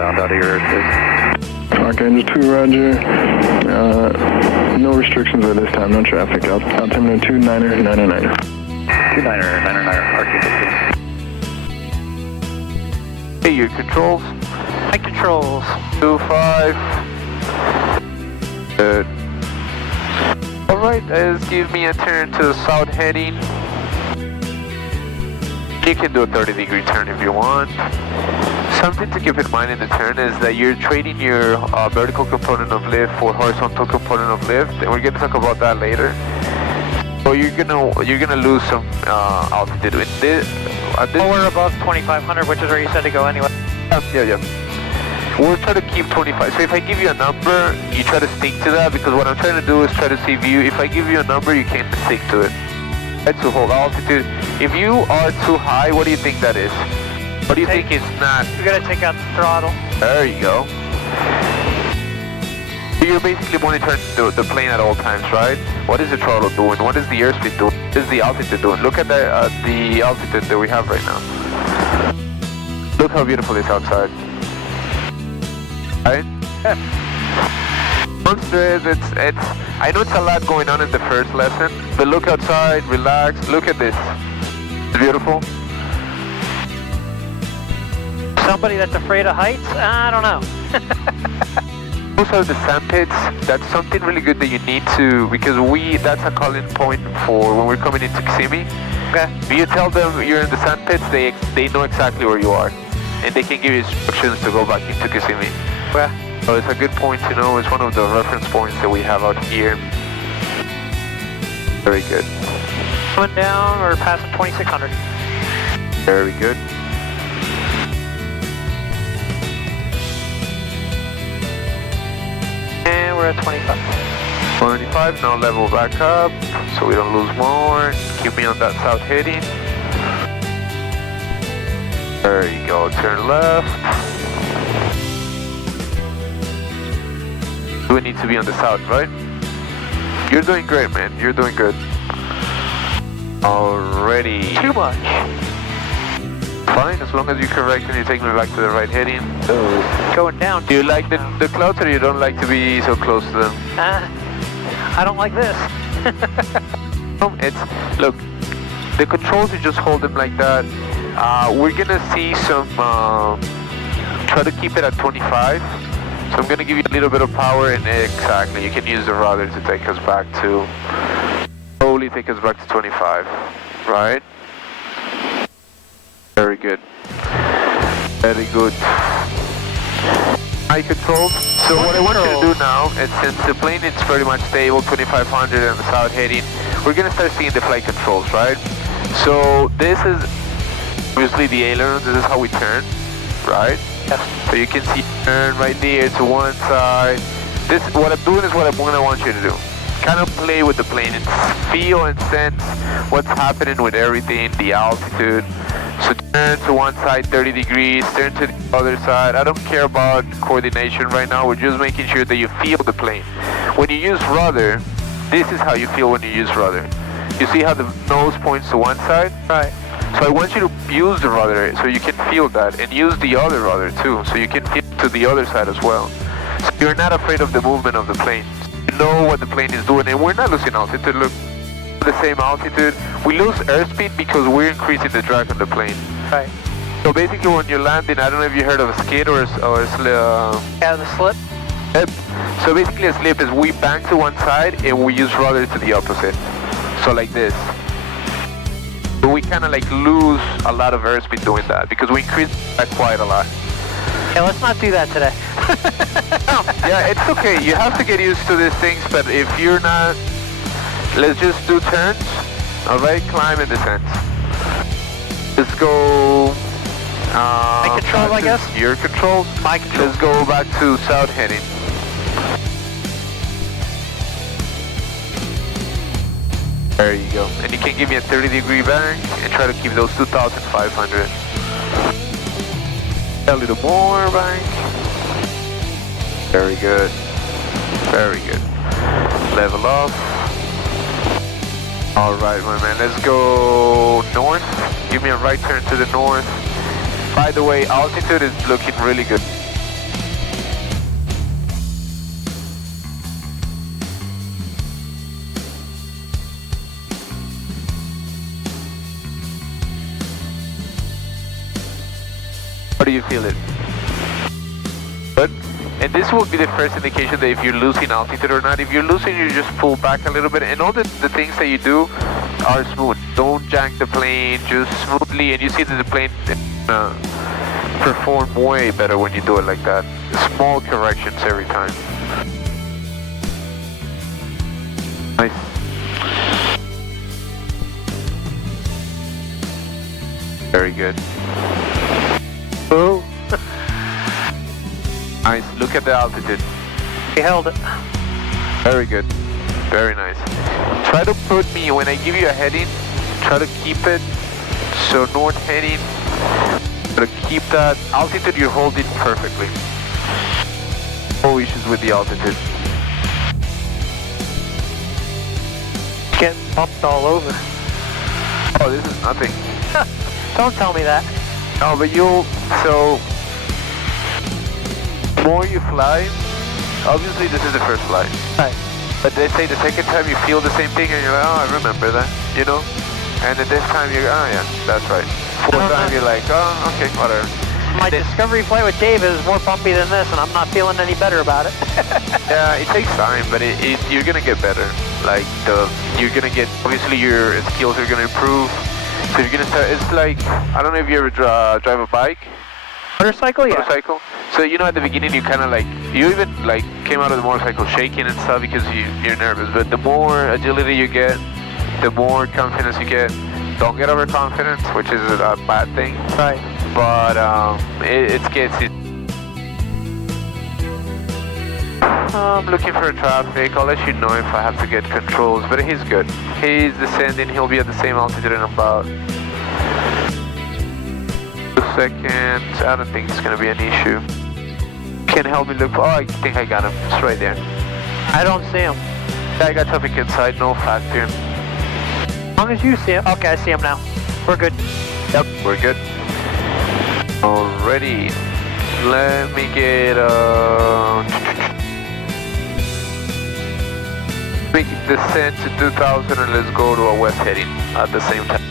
southbound out of your airspace. Archangel 2, roger. No restrictions at this time, no traffic. Altimeter 29er, 9er. 29er, 9er, Archangel 2. Hey, your controls. My controls. 25. Good. Alright, let's give me a turn to the south heading. You can do a 30-degree turn if you want. Something to keep in mind in the turn is that you're trading your vertical component of lift for horizontal component of lift, and we're going to talk about that later. So you're gonna lose some altitude. We're above 2,500, which is where you said to go anyway. Yeah. We'll try to keep 25. So if I give you a number, you try to stick to that, because what I'm trying to do is try to save you. If I give you a number, you can't stick to it. That's to hold altitude. If you are too high, what do you think that is? What do you think is not? You gotta take out the throttle. There you go. You're basically monitoring the plane at all times, right? What is the throttle doing? What is the airspeed doing? What is the altitude doing? Look at the altitude that we have right now. Look how beautiful it is outside. Right? Yeah. Don't stress, I know it's a lot going on in the first lesson, but look outside, relax, look at this. It's beautiful. Somebody that's afraid of heights? I don't know. Those are the sand pits. That's something really good that you need to, because that's a calling point for when we're coming into Kissimmee. Okay. If you tell them you're in the sand pits, they know exactly where you are, and they can give you instructions to go back into Kissimmee. Yeah. So it's a good point to know. It's one of the reference points that we have out here. Very good. Coming down, we're passing 2,600. Very good. And we're at 25. 25, now level back up so we don't lose more. Keep me on that south heading. There you go, turn left. We need to be on the south, right? You're doing great, man. You're doing good. Already. Too much. Fine, as long as you correct and you take me back to the right heading. So, going down. do you like the clouds, or you don't like to be so close to them? I don't like this. Look, the controls, you just hold them like that. We're gonna see some, try to keep it at 25. So I'm gonna give you a little bit of power, and exactly, you can use the rudder to take us back to, slowly take us back to 25, right? Very good. Very good. High controls. So what I want you to do now is, since the plane is pretty much stable, 2,500 and the south heading, we're gonna start seeing the flight controls, right? So this is obviously the aileron. This is how we turn, right? Yes. So you can see turn right there to one side. This, what I'm doing is what I'm gonna want you to do. Kind of play with the plane and feel and sense what's happening with everything, the altitude. So turn to one side 30 degrees, turn to the other side. I don't care about coordination right now. We're just making sure that you feel the plane. When you use rudder, this is how you feel when you use rudder. You see how the nose points to one side? Right. So I want you to use the rudder so you can feel that, and use the other rudder too, so you can feel to the other side as well. So you're not afraid of the movement of the plane. You know what the plane is doing, and we're not losing altitude. Look, the same altitude. We lose airspeed because we're increasing the drag on the plane. Right. So basically when you're landing, I don't know if you heard of a skid or a Yeah, the slip. slip. So basically a slip is we bang to one side and we use rudder to the opposite. So like this. But we kind of like lose a lot of airspeed doing that because we increase that quite a lot. Yeah, let's not do that today. Yeah, it's okay. You have to get used to these things, but if you're not, let's just do turns. Alright, climb and descent. Let's go. My control, I guess? Your control. My control. Let's go back to south heading. There you go. And you can give me a 30-degree bank and try to keep those 2,500. A little more bank. Very good. Very good. Level off. Alright, my man. Let's go north. Give me a right turn to the north. By the way, altitude is looking really good. do you feel it? Good. And this will be the first indication that if you're losing altitude or not. If you're losing, you just pull back a little bit. And all the things that you do are smooth. Don't jank the plane, just smoothly. And you see that the plane perform way better when you do it like that. Small corrections every time. Nice. Very good. Ooh. Nice. Look at the altitude. He held it. Very good. Very nice. Try to put me, when I give you a heading, try to keep it so north heading. Try to keep that altitude you're holding perfectly. No issues with the altitude. Getting bumped all over. Oh, this is nothing. Don't tell me that. No, but so, the more you fly, obviously this is the first flight. Right. But they say the second time you feel the same thing and you're like, oh, I remember that, you know? And then this time you're, oh yeah, that's right. Fourth time you're like, oh, okay, whatever. My discovery flight with Dave is more bumpy than this, and I'm not feeling any better about it. Yeah, it takes time, but you're gonna get better. Like, you're gonna get, obviously your skills are gonna improve. So you're gonna start, it's like, I don't know if you ever drive a bike. Motorcycle, yeah. Motorcycle. So you know at the beginning you kind of like, you even like came out of the motorcycle shaking and stuff because you're nervous. But the more agility you get, the more confidence you get. Don't get overconfident, which is a bad thing. Right. But it gets it. I'm looking for traffic. I'll let you know if I have to get controls, but he's good. He's descending. He'll be at the same altitude in about 2 seconds. I don't think it's going to be an issue. Can help me look. Oh, I think I got him. It's right there. I don't see him. I got traffic inside. No factor. As long as you see him. Okay, I see him now. We're good. Yep, we're good. Alrighty. Let me get make descent to 2000 and let's go to a west heading at the same time.